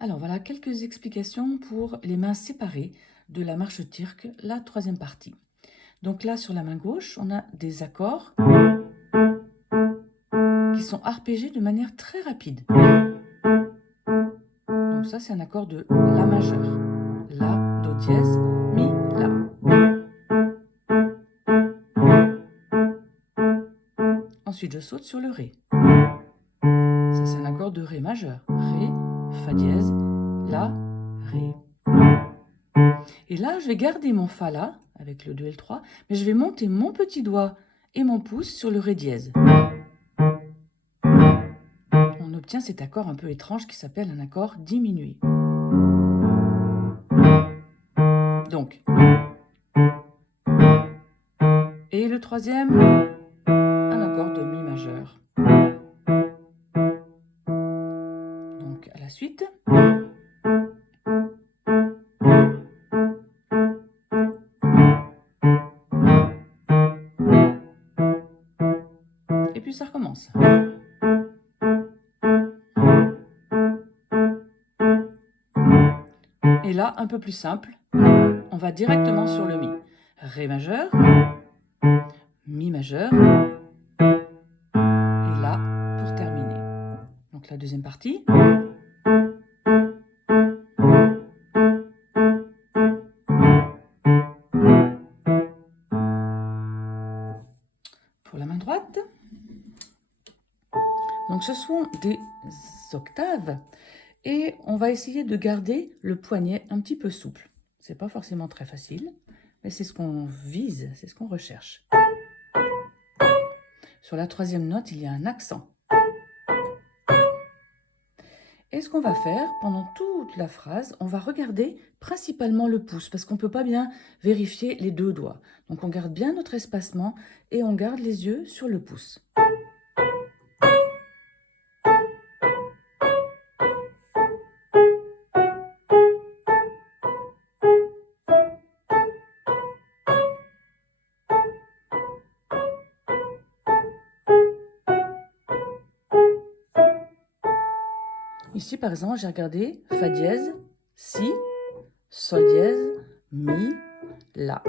Alors voilà quelques explications pour les mains séparées de la marche tirque, la troisième partie. Donc là, sur la main gauche, on a des accords qui sont arpégés de manière très rapide. Donc ça, c'est un accord de La majeur. La, Do dièse, Mi, La. Ensuite, je saute sur le Ré. Ça, c'est un accord de Ré majeur. Ré, Fa dièse, La, Ré. Et là, je vais garder mon Fa là, avec le 2 et le 3, mais je vais monter mon petit doigt et mon pouce sur le Ré dièse. On obtient cet accord un peu étrange qui s'appelle un accord diminué. Donc, et le troisième, un accord de Mi majeur. Donc, à la suite. Et puis ça recommence. Et là, un peu plus simple, on va directement sur le Mi. Ré majeur, Mi majeur, et La pour terminer. Donc la deuxième partie. Pour la main droite. Donc ce sont des octaves et on va essayer de garder le poignet un petit peu souple. C'est pas forcément très facile, mais c'est ce qu'on vise, c'est ce qu'on recherche. Sur la troisième note, il y a un accent. Et ce qu'on va faire pendant toute la phrase, on va regarder principalement le pouce parce qu'on ne peut pas bien vérifier les deux doigts. Donc on garde bien notre espacement et on garde les yeux sur le pouce. Ici, par exemple, j'ai regardé Fa dièse, Si, Sol dièse, Mi, La.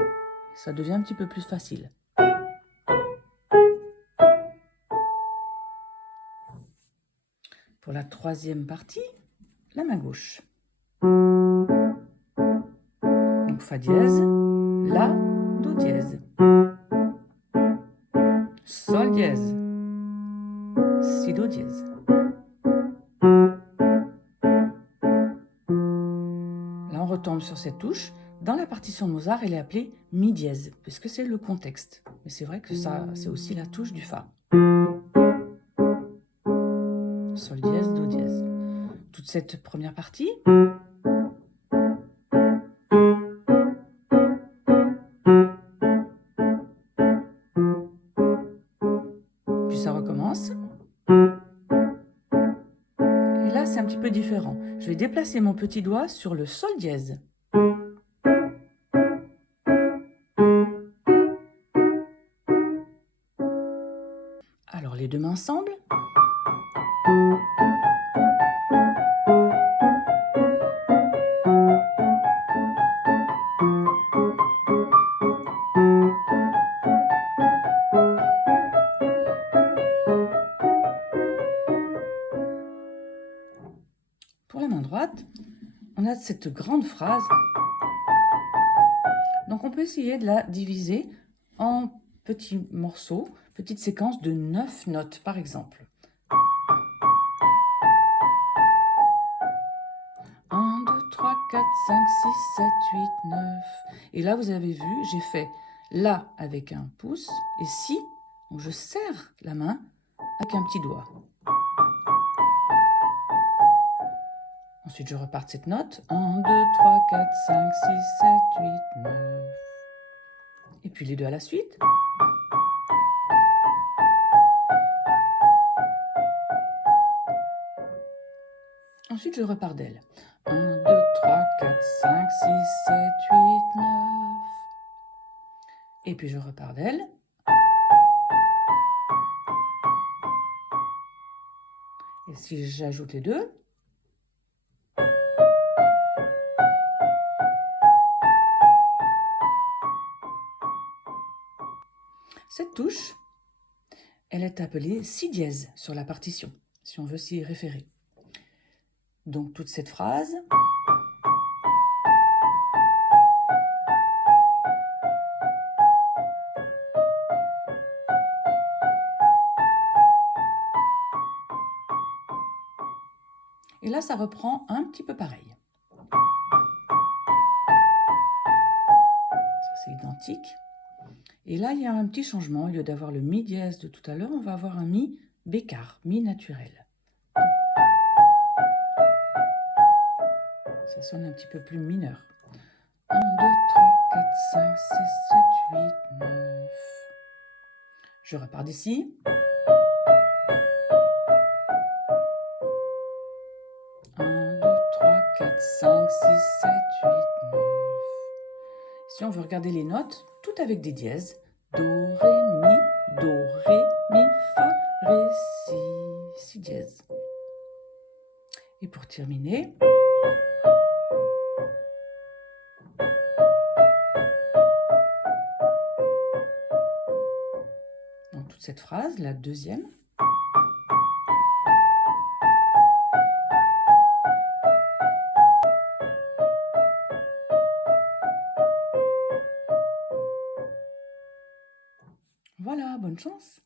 Ça devient un petit peu plus facile. Pour la troisième partie, la main gauche. Donc Fa dièse, La, Do dièse. Sol dièse, Si, Do dièse. Là, on retombe sur cette touche. Dans la partition de Mozart, elle est appelée Mi dièse, puisque c'est le contexte. Mais c'est vrai que ça, c'est aussi la touche du Fa. Sol dièse, Do dièse. Toute cette première partie. Puis ça recommence. Et là, c'est un petit peu différent. Je vais déplacer mon petit doigt sur le Sol dièse. Alors, les deux mains ensemble. Pour la main droite, on a cette grande phrase. Donc, on peut essayer de la diviser en petits morceaux, petites séquences de 9 notes, par exemple. 1, 2, 3, 4, 5, 6, 7, 8, 9. Et là, vous avez vu, j'ai fait La avec un pouce et Si, donc je serre la main avec un petit doigt. Ensuite, je repars de cette note. 1, 2, 3, 4, 5, 6, 7, 8, 9. Et puis les deux à la suite. Ensuite, je repars d'elle. 1, 2, 3, 4, 5, 6, 7, 8, 9. Et puis je repars d'elle. Et si j'ajoute les deux, touche, elle est appelée si dièse sur la partition, si on veut s'y référer. Donc toute cette phrase. Et là, ça reprend un petit peu pareil. Ça, c'est identique. Et là, il y a un petit changement. Au lieu d'avoir le mi dièse de tout à l'heure, on va avoir un mi bécard, mi naturel. Ça sonne un petit peu plus mineur. 1, 2, 3, 4, 5, 6, 7, 8, 9. Je repars d'ici. 1, 2, 3, 4, 5, 6, 7, 8, 9. Si on veut regarder les notes, tout avec des dièses. Do, ré, mi, fa, ré, si dièse. Et pour terminer, dans toute cette phrase, la deuxième. Voilà, bonne chance!